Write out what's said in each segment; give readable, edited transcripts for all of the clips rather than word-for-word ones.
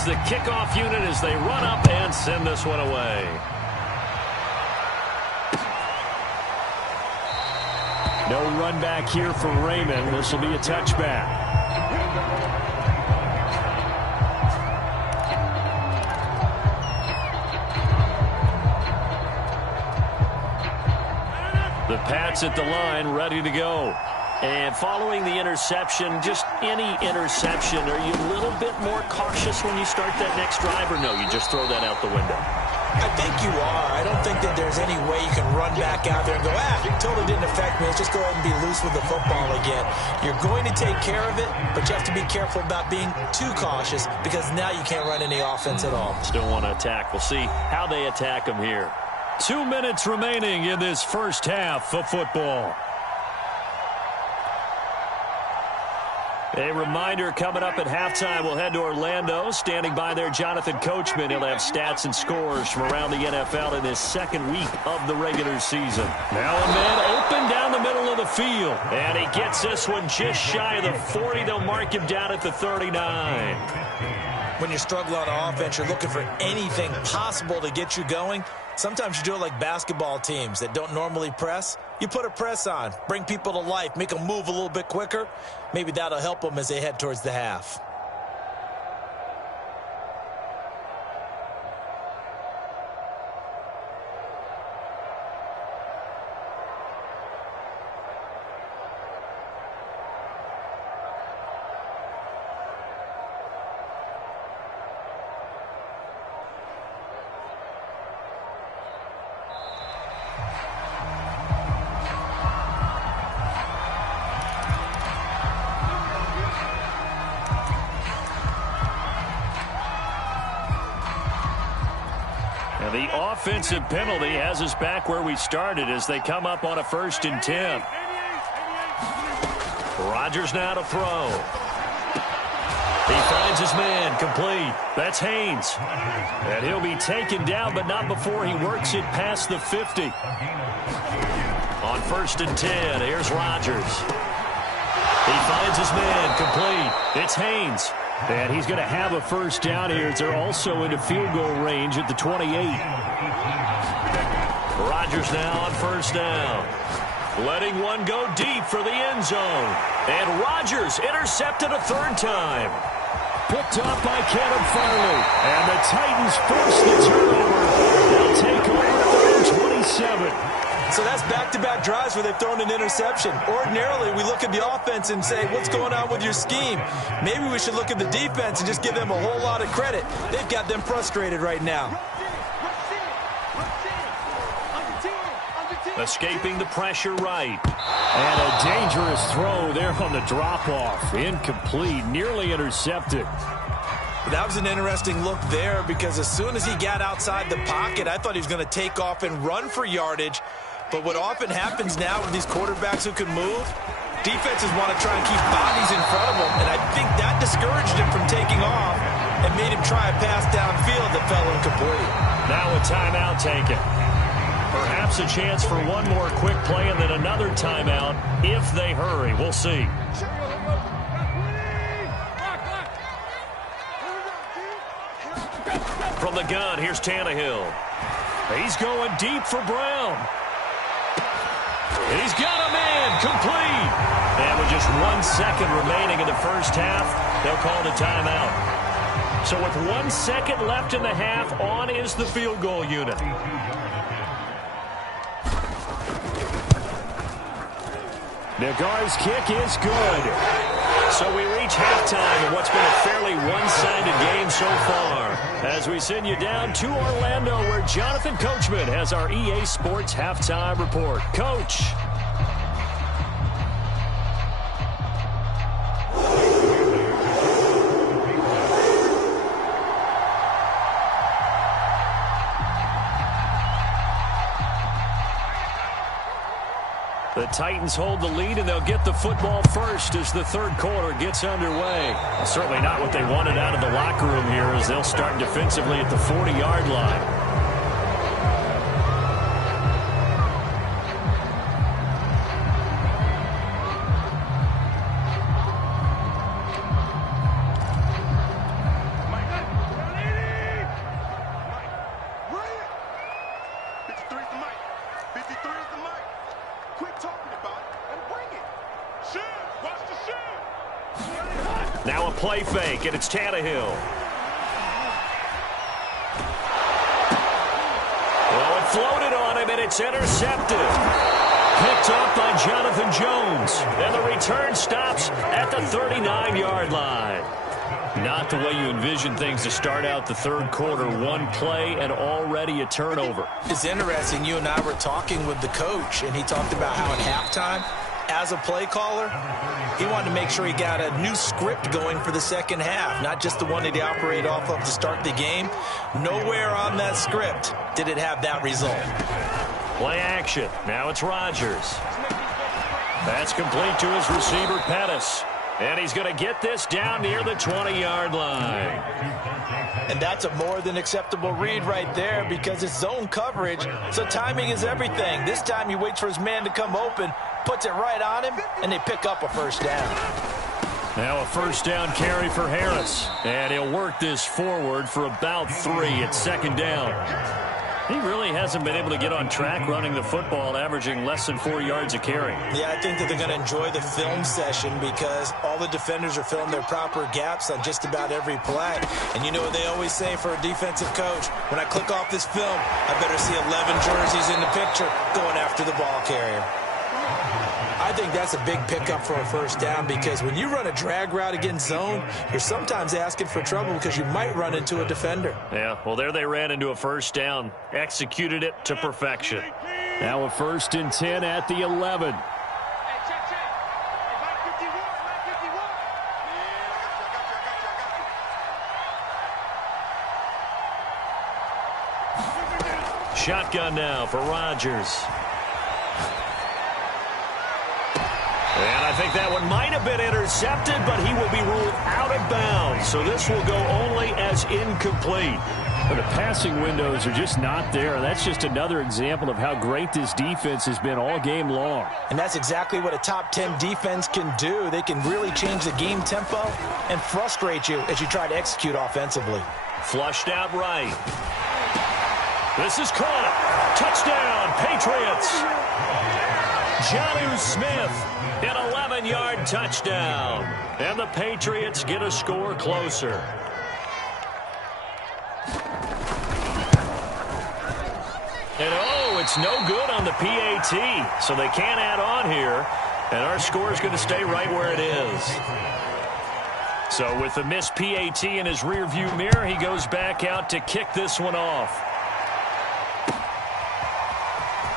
is the kickoff unit as they run up and send this one away. No run back here for Raymond. This will be a touchback. The Pats at the line, ready to go. And following the interception, just any interception, are you a little bit more cautious when you start that next drive, or no, you just throw that out the window? I think you are. I don't think that there's any way you can run back out there and go, it totally didn't affect me. Let's just go ahead and be loose with the football again. You're going to take care of it, but you have to be careful about being too cautious because now you can't run any offense at all. Still want to attack. We'll see how they attack them here. 2 minutes remaining in this first half of football. A reminder coming up at halftime, we'll head to Orlando. Standing by there, Jonathan Coachman. He'll have stats and scores from around the NFL in his second week of the regular season. Now a man open down the middle of the field. And he gets this one just shy of the 40. They'll mark him down at the 39. When you struggle on offense, you're looking for anything possible to get you going. Sometimes you do it like basketball teams that don't normally press. You put a press on, bring people to life, make them move a little bit quicker. Maybe that'll help them as they head towards the half. The offensive penalty has us back where we started as they come up on a 1st and 10. Rodgers now to throw. He finds his man, complete. That's Haynes. And he'll be taken down, but not before he works it past the 50. On 1st and 10, here's Rodgers. He finds his man, complete. It's Haynes. And he's going to have a first down here as they're also into field goal range at the 28. Rodgers now on 1st down. Letting one go deep for the end zone. And Rodgers intercepted a 3rd time. Picked up by Caleb Farley. And the Titans force the turnover. They'll take over 3rd and 27. So that's back-to-back drives where they've thrown an interception. Ordinarily, we look at the offense and say, what's going on with your scheme? Maybe we should look at the defense and just give them a whole lot of credit. They've got them frustrated right now. Escaping the pressure right. And a dangerous throw there on the drop-off. Incomplete, nearly intercepted. That was an interesting look there because as soon as he got outside the pocket, I thought he was going to take off and run for yardage. But what often happens now with these quarterbacks who can move, defenses want to try and keep bodies in front of them. And I think that discouraged him from taking off and made him try a pass downfield that fell incomplete. Now a timeout taken. Perhaps a chance for one more quick play and then another timeout if they hurry. We'll see. From the gun, here's Tannehill. He's going deep for Brown. He's got a man, complete. And with just 1 second remaining in the first half, they'll call the timeout. So with 1 second left in the half, on is the field goal unit. Nagar's kick is good. So we reach halftime in what's been a fairly one-sided game so far. As we send you down to Orlando where Jonathan Coachman has our EA Sports Halftime Report. Coach. The Titans hold the lead, and they'll get the football first as the 3rd quarter gets underway. Certainly not what they wanted out of the locker room here as they'll start defensively at the 40-yard line. Now a play fake, and it's Tannehill. Well, it floated on him, and it's intercepted. Picked up by Jonathan Jones. And the return stops at the 39-yard line. Not the way you envision things to start out the third quarter. One play and already a turnover. It's interesting. You and I were talking with the coach, and he talked about how at halftime, as a play caller, he wanted to make sure he got a new script going for the second half, not just the one that he operated off of to start the game. Nowhere on that script did it have that result. Play action. Now it's Rodgers. That's complete to his receiver, Pettis. And he's going to get this down near the 20-yard line. And that's a more than acceptable read right there because it's zone coverage, so timing is everything. This time he waits for his man to come open, puts it right on him, and they pick up a first down. Now a first down carry for Harris. And he'll work this forward for about 3 at second down. He really hasn't been able to get on track running the football, averaging less than 4 yards a carry. Yeah, I think that they're going to enjoy the film session because all the defenders are filling their proper gaps on just about every play. And you know what they always say for a defensive coach? When I click off this film, I better see 11 jerseys in the picture going after the ball carrier. I think that's a big pickup for a first down because when you run a drag route against zone, you're sometimes asking for trouble because you might run into a defender. Yeah, well, there they ran into a first down, executed it to perfection. Now a 1st and 10 at the 11. Shotgun now for Rodgers. And I think that one might have been intercepted, but he will be ruled out of bounds. So this will go only as incomplete. But the passing windows are just not there. That's just another example of how great this defense has been all game long. And that's exactly what a top 10 defense can do. They can really change the game tempo and frustrate you as you try to execute offensively. Flushed out right. This is caught. Touchdown, Patriots. Jonnu Smith, an 11-yard touchdown. And the Patriots get a score closer. And it's no good on the PAT, so they can't add on here. And our score is going to stay right where it is. So with the missed PAT in his rearview mirror, he goes back out to kick this one off.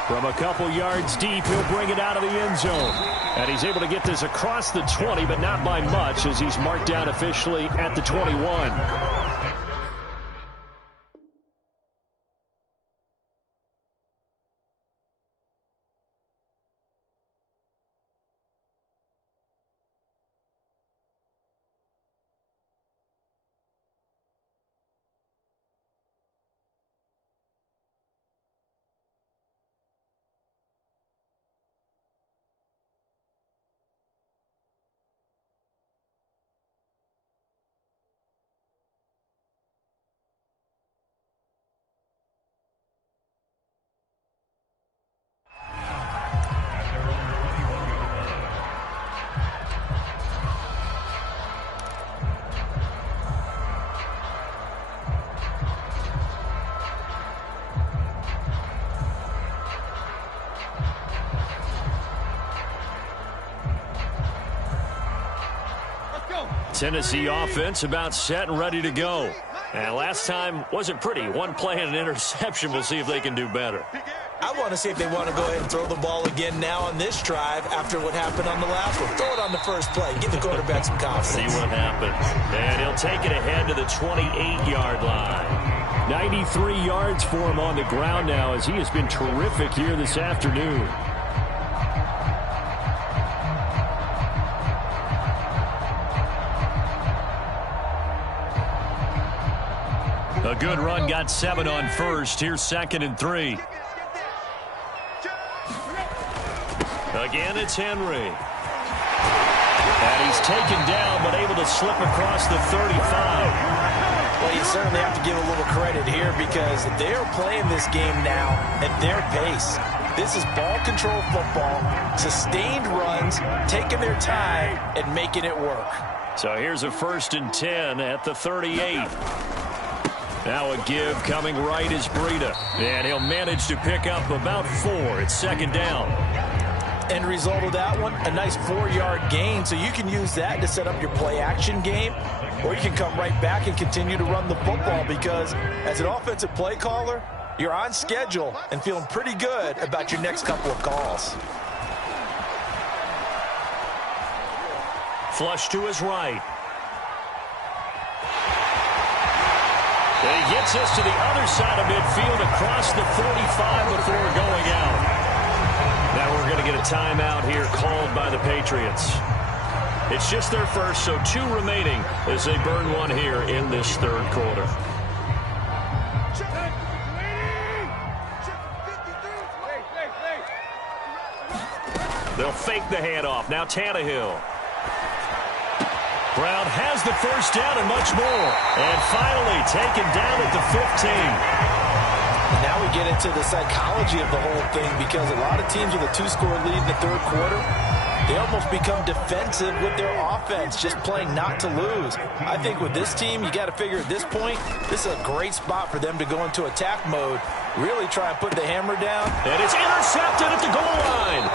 From a couple yards deep, he'll bring it out of the end zone. And he's able to get this across the 20, but not by much, as he's marked down officially at the 21. Tennessee offense about set and ready to go. And last time wasn't pretty. One play and an interception. We'll see if they can do better. I want to see if they want to go ahead and throw the ball again now on this drive after what happened on the last one. Throw it on the first play. Give the quarterback some confidence. See what happens. And he'll take it ahead to the 28-yard line. 93 yards for him on the ground now as he has been terrific here this afternoon. A good run, got 7 on first. Here's 2nd and 3. Again, it's Henry. And he's taken down, but able to slip across the 35. Well, you certainly have to give a little credit here because they're playing this game now at their pace. This is ball control football, sustained runs, taking their time, and making it work. So here's a 1st and 10 at the 38. Now a give coming right is Breida. And he'll manage to pick up about 4. It's 2nd down. End result of that one, a nice 4-yard gain. So you can use that to set up your play-action game, or you can come right back and continue to run the football because as an offensive play caller, you're on schedule and feeling pretty good about your next couple of calls. Flush to his right. And he gets us to the other side of midfield across the 45 before going out. Now we're going to get a timeout here called by the Patriots. It's just their first, so 2 remaining as they burn one here in this 3rd quarter. They'll fake the handoff. Now Tannehill. Brown has the 1st down and much more. And finally taken down at the 15. Now we get into the psychology of the whole thing because a lot of teams with a 2-score lead in the 3rd quarter, they almost become defensive with their offense, just playing not to lose. I think with this team, you got to figure at this point, this is a great spot for them to go into attack mode, really try and put the hammer down. And it's intercepted at the goal line.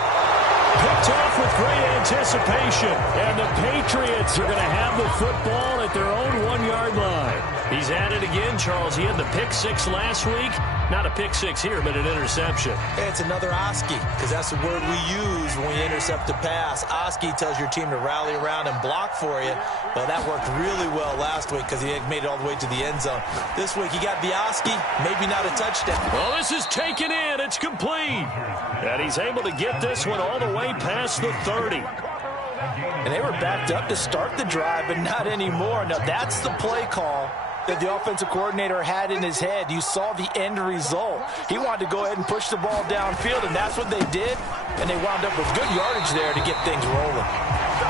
Picked off with great anticipation. And the Patriots are going to have the football at their own 1-yard line. He's at it again, Charles. He had the pick 6 last week. Not a pick 6 here, but an interception. It's another Oski, because that's the word we use when we intercept a pass. Oski tells your team to rally around and block for you. Well, that worked really well last week because he had made it all the way to the end zone. This week he got the Oski, maybe not a touchdown. Well, this is taken in. It's complete. And he's able to get this one all the way past the 30. And they were backed up to start the drive, but not anymore. Now, that's the play call that the offensive coordinator had in his head. You saw the end result. He wanted to go ahead and push the ball downfield, and that's what they did. And they wound up with good yardage there to get things rolling.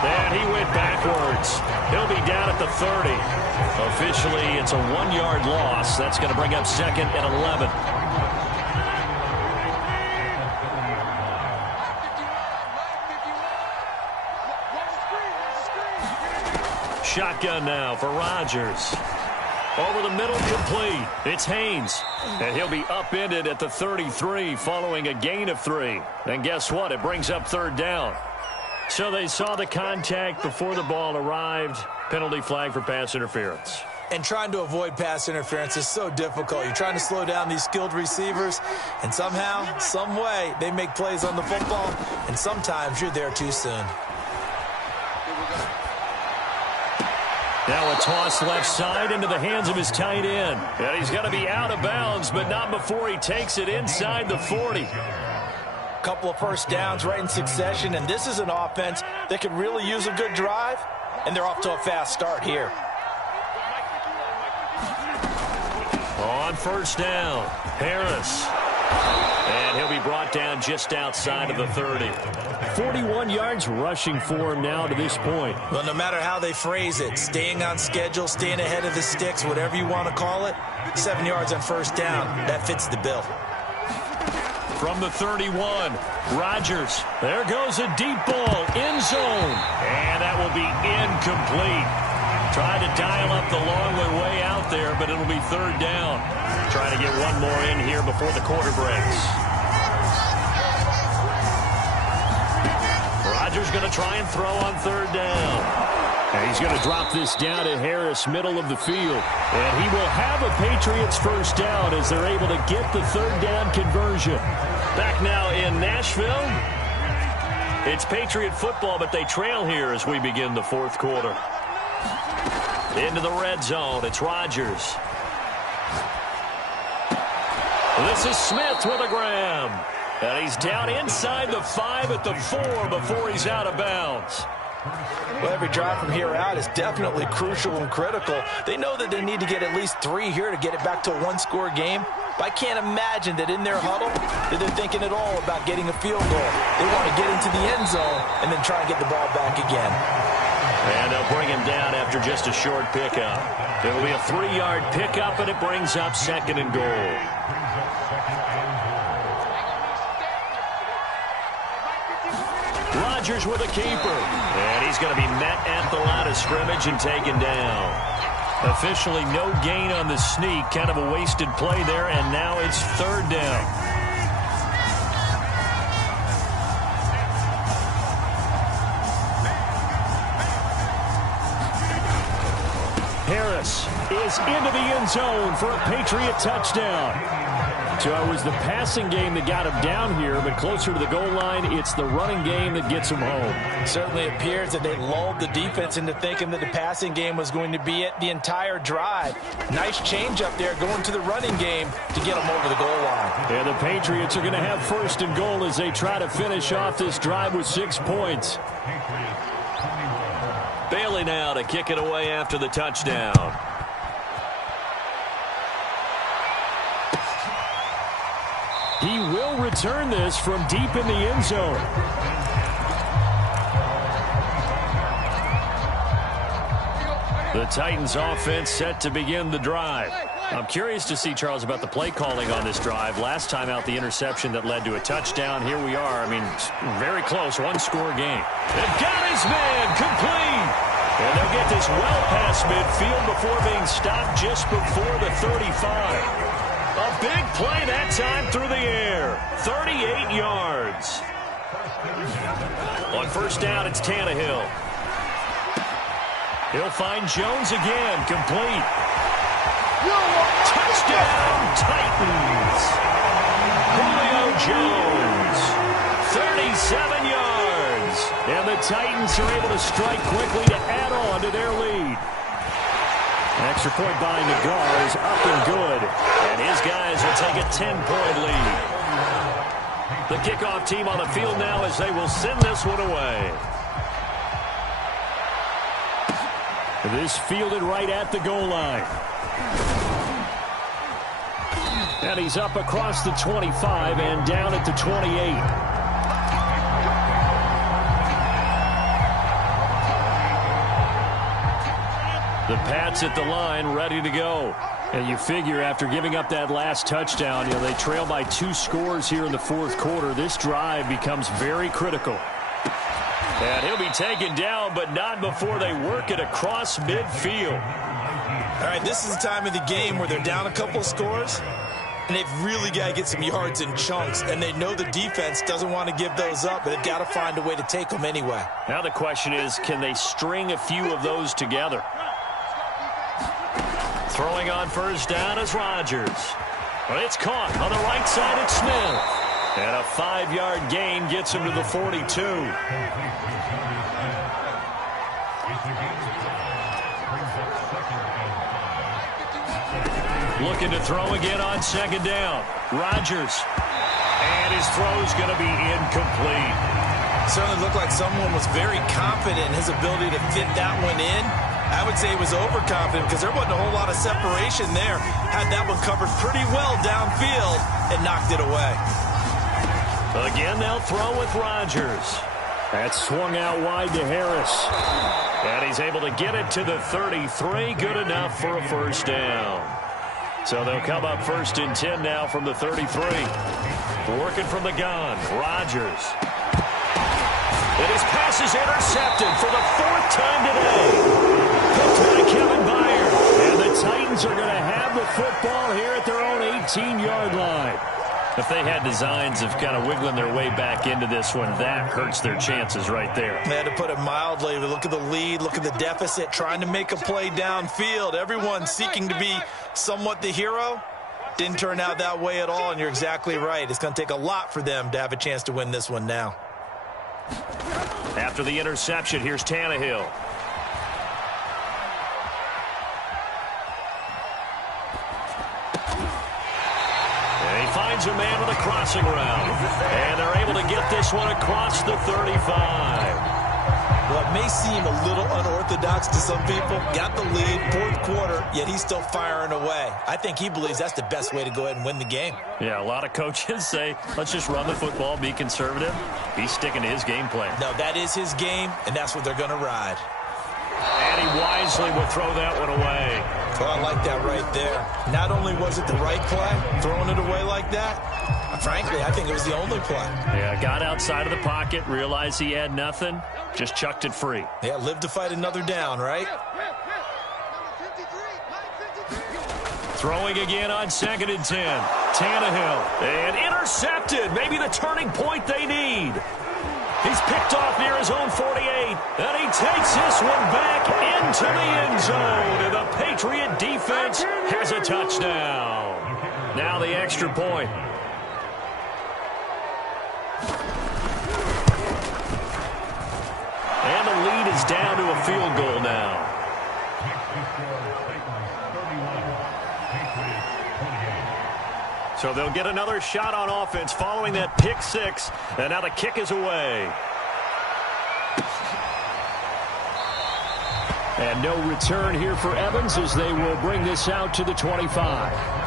And he went backwards. He'll be down at the 30. Officially, it's a 1-yard loss. That's going to bring up 2nd and 11. Shotgun now for Rodgers. Over the middle, complete. It's Haynes. And he'll be upended at the 33 following a gain of 3. And guess what? It brings up 3rd down. So they saw the contact before the ball arrived. Penalty flag for pass interference. And trying to avoid pass interference is so difficult. You're trying to slow down these skilled receivers, and somehow, some way, they make plays on the football, and sometimes you're there too soon. Now a toss left side into the hands of his tight end. And he's going to be out of bounds, but not before he takes it inside the 40. Couple of 1st downs right in succession, and this is an offense that could really use a good drive, and they're off to a fast start here. On 1st down, Harris. And he'll be brought down just outside of the 30. 41 yards rushing for him now to this point. Well, no matter how they phrase it, staying on schedule, staying ahead of the sticks, whatever you want to call it, 7 yards on 1st down, that fits the bill. From the 31, Rodgers. There goes a deep ball, end zone. And that will be incomplete. Trying to dial up the long way out there, but it'll be 3rd down. Trying to get one more in here before the quarter breaks. Rodgers going to try and throw on 3rd down. And he's going to drop this down to Harris, middle of the field. And he will have a Patriots 1st down as they're able to get the 3rd down conversion. Back now in Nashville. It's Patriot football, but they trail here as we begin the 4th quarter. Into the red zone. It's Rodgers. This is Smith with a grab. And he's down inside the 5 at the 4 before he's out of bounds. Well, every drive from here out is definitely crucial and critical. They know that they need to get at least 3 here to get it back to a 1-score game. But I can't imagine that in their huddle that they're thinking at all about getting a field goal. They want to get into the end zone and then try and get the ball back again. And they'll bring him down after just a short pickup. It'll be a 3-yard pickup, and it brings up 2nd and goal. Rodgers with a keeper. And he's going to be met at the line of scrimmage and taken down. Officially no gain on the sneak. Kind of a wasted play there, and now it's third down. Harris is into the end zone for a Patriot touchdown. So it was the passing game that got him down here, but closer to the goal line, it's the running game that gets him home. It certainly appears that they lulled the defense into thinking that the passing game was going to be it the entire drive. Nice change up there going to the running game to get them over the goal line. And the Patriots are going to have first and goal as they try to finish off this drive with 6 points. Bailey now to kick it away after the touchdown. He will return this from deep in the end zone. The Titans offense set to begin the drive. I'm curious to see, Charles, about the play calling on this drive. Last time out, the interception that led to a touchdown. Here we are. I mean, very close, one-score game. They've got his man complete. And they'll get this well past midfield before being stopped just before the 35. A big play that time through the air. 38 yards. On first down, it's Tannehill. He'll find Jones again, complete. Touchdown, Titans. Julio Jones, 37 yards. And the Titans are able to strike quickly to add on to their lead. Extra point by Nagar is up and good. And his guys will take a 10-point lead. The kickoff team on the field now as they will send this one away. This fielded right at the goal line. And he's up across the 25 and down at the 28. The Pats at the line, ready to go. And you figure after giving up that last touchdown, they trail by 2 scores here in the fourth quarter. This drive becomes very critical. And he'll be taken down, but not before they work it across midfield. All right, this is the time of the game where they're down a couple of scores, and they've really got to get some yards in chunks, and they know the defense doesn't want to give those up, but they've got to find a way to take them anyway. Now the question is, can they string a few of those together? Throwing on first down is Rodgers. But it's caught on the right side at Smith. And a 5-yard gain gets him to the 42. Looking to throw again on second down. Rodgers. And his throw's going to be incomplete. Certainly looked like someone was very confident in his ability to fit that one in. I would say he was overconfident because there wasn't a whole lot of separation there. Had that one covered pretty well downfield and knocked it away. Again, they'll throw with Rodgers. That swung out wide to Harris. And he's able to get it to the 33. Good enough for a first down. So they'll come up first and 10 now from the 33. Working from the gun, Rodgers. And his pass is intercepted for the 4th time today. Picked by Kevin Byard. And the Titans are going to have the football here at their own 18-yard line. If they had designs of kind of wiggling their way back into this one, that hurts their chances right there. They had to put it mildly. Look at the lead, look at the deficit, trying to make a play downfield. Everyone seeking to be somewhat the hero. Didn't turn out that way at all, and you're exactly right. It's going to take a lot for them to have a chance to win this one now. After the interception, here's Tannehill. And he finds a man with a crossing route. And they're able to get this one across the 35. Well, it may seem a little unorthodox to some people. Got the lead, 4th quarter, yet he's still firing away. I think he believes that's the best way to go ahead and win the game. Yeah, a lot of coaches say, let's just run the football, be conservative. He's sticking to his game plan. No, that is his game, and that's what they're going to ride. And he wisely will throw that one away. Well, I like that right there. Not only was it the right play, throwing it away like that, frankly, I think it was the only play. Yeah, got outside of the pocket, realized he had nothing, just chucked it free. Yeah, live to fight another down, right? Throwing again on 2nd and 10. Tannehill. And intercepted. Maybe the turning point they need. He's picked off near his own 48. And he takes this one back into the end zone. And the Patriot defense has a touchdown. Now the extra point. And the lead is down to a field goal now. So they'll get another shot on offense following that pick six. And now the kick is away. And no return here for Evans as they will bring this out to the 25.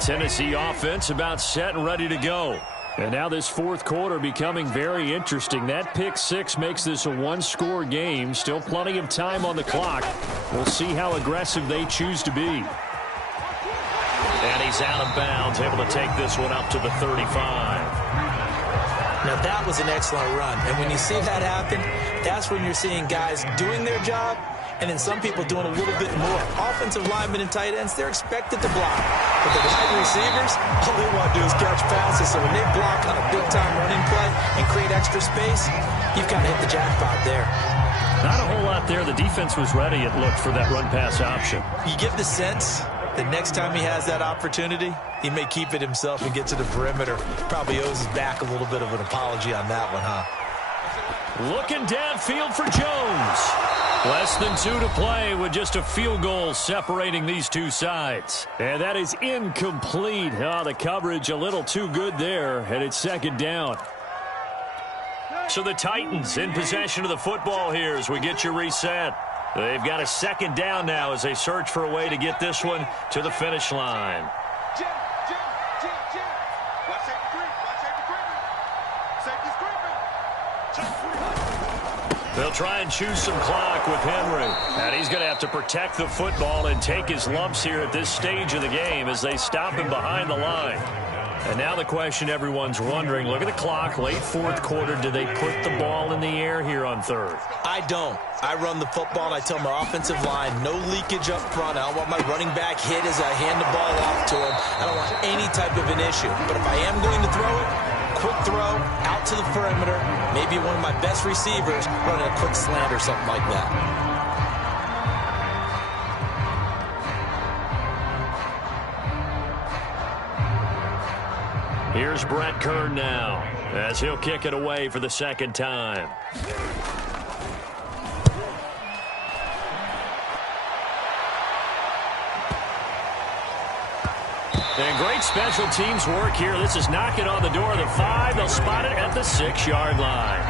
Tennessee offense about set and ready to go. And now this fourth quarter becoming very interesting. That pick six makes this a one-score game. Still plenty of time on the clock. We'll see how aggressive they choose to be. And he's out of bounds, able to take this one up to the 35. Now that was an excellent run. And when you see that happen, that's when you're seeing guys doing their job and then some people doing a little bit more. Offensive linemen and tight ends, they're expected to block. But the wide receivers, all they want to do is catch passes. So when they block on a big-time running play and create extra space, you've kind of hit the jackpot there. Not a whole lot there. The defense was ready, it looked, for that run-pass option. You get the sense that next time he has that opportunity, he may keep it himself and get to the perimeter. Probably owes his back a little bit of an apology on that one, huh? Looking downfield for Jones. Less than 2 to play with just a field goal separating these two sides. And that is incomplete. Oh, the coverage a little too good there, and it's 2nd down. So the Titans in possession of the football here as we get you reset. They've got a 2nd down now as they search for a way to get this one to the finish line. They'll try and choose some clock with Henry. And he's going to have to protect the football and take his lumps here at this stage of the game as they stop him behind the line. And now the question everyone's wondering, look at the clock, late fourth quarter. Do they put the ball in the air here on third? I don't. I run the football, and I tell my offensive line, no leakage up front. I don't want my running back hit as I hand the ball off to him. I don't want any type of an issue. But if I am going to throw it, quick throw, out to the perimeter, maybe one of my best receivers running a quick slant or something like that. Here's Brett Kern now as he'll kick it away for the 2nd time. And great special teams work here. This is knocking on the door of the 5. They'll spot it at the 6-yard line.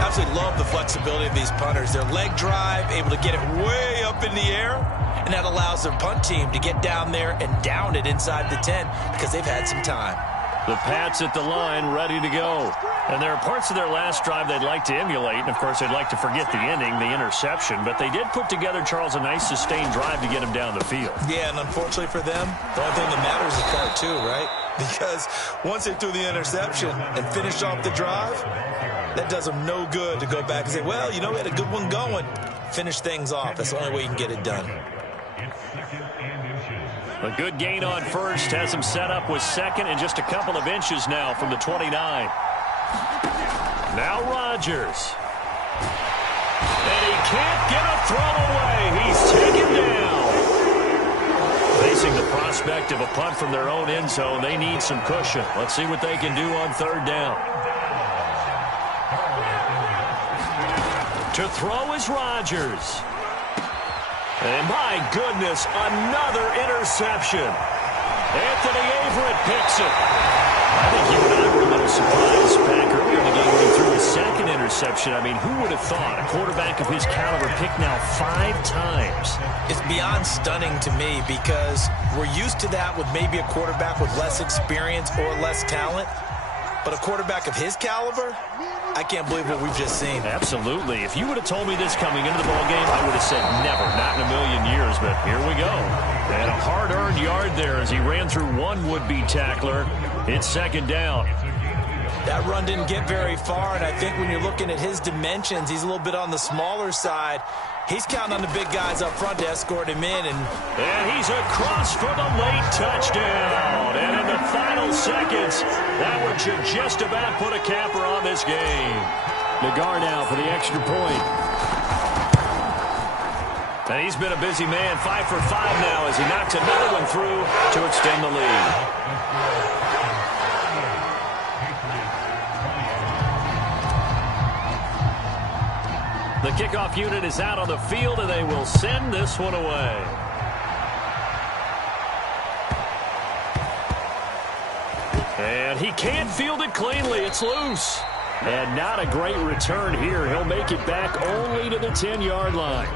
Absolutely love the flexibility of these punters. Their leg drive, able to get it way up in the air, and that allows their punt team to get down there and down it inside the 10 because they've had some time. The Pats at the line, ready to go. And there are parts of their last drive they'd like to emulate. And, of course, they'd like to forget the ending, the interception. But they did put together, Charles, a nice sustained drive to get him down the field. Yeah, and unfortunately for them, the only thing that matters is part 2, right? Because once they threw the interception and finished off the drive, that does them no good to go back and say, well, you know, we had a good one going. Finish things off. That's the only way you can get it done. A good gain on first has him set up with 2nd and just a couple of inches now from the 29. Now Rodgers. And he can't get a throw away. He's taken down. Facing the prospect of a punt from their own end zone, they need some cushion. Let's see what they can do on 3rd down. To throw is Rodgers. And my goodness, another interception. Anthony Averett picks it. I think you and I were a little surprised back earlier in the game when he threw his second interception. I mean, who would have thought a quarterback of his caliber picked now 5 times? It's beyond stunning to me because we're used to that with maybe a quarterback with less experience or less talent. But a quarterback of his caliber, I can't believe what we've just seen. Absolutely. If you would have told me this coming into the ballgame, I would have said never, not in a million years. But here we go. And a hard-earned yard there as he ran through one would-be tackler. It's second down. That run didn't get very far, and I think when you're looking at his dimensions, he's a little bit on the smaller side. He's counting on the big guys up front to escort him in. And he's across for the late touchdown. And in the final seconds, that one should just about put a capper on this game. Nagar now for the extra point. And he's been a busy man, 5 for 5 now as he knocks another one through to extend the lead. The kickoff unit is out on the field, and they will send this one away. And he can't field it cleanly. It's loose. And not a great return here. He'll make it back only to the 10-yard line.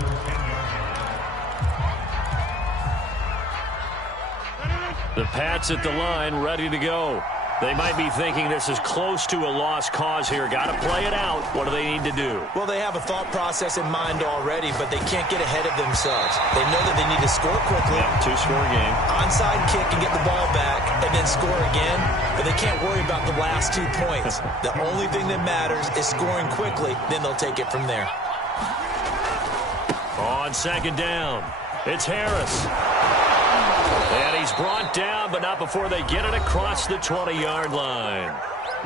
The Pats at the line, ready to go. They might be thinking this is close to a lost cause here. Got to play it out. What do they need to do? Well, they have a thought process in mind already, but they can't get ahead of themselves. They know that they need to score quickly. Yeah, 2-score game. Onside kick and get the ball back and then score again. But they can't worry about the last 2 points. The only thing that matters is scoring quickly. Then they'll take it from there. On second down, it's Harris. And he's brought down, but not before they get it across the 20-yard line.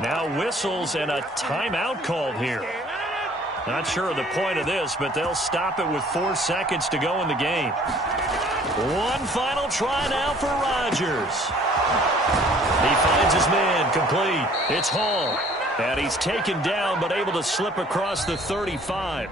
Now whistles and a timeout called here. Not sure of the point of this, but they'll stop it with 4 seconds to go in the game. One final try now for Rodgers. He finds his man, complete. It's Hall. And he's taken down, but able to slip across the 35.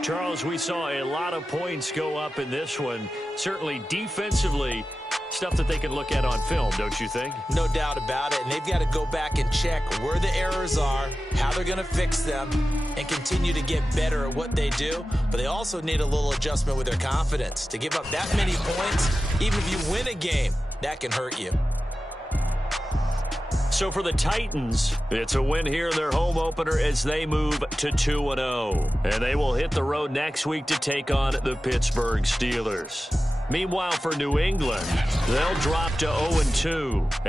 Charles, we saw a lot of points go up in this one. Certainly defensively, stuff that they can look at on film, don't you think? No doubt about it. And they've got to go back and check where the errors are, how they're going to fix them, and continue to get better at what they do. But they also need a little adjustment with their confidence. To give up that many points, even if you win a game, that can hurt you. So for the Titans, it's a win here in their home opener as they move to 2-0. And they will hit the road next week to take on the Pittsburgh Steelers. Meanwhile, for New England, they'll drop to 0-2.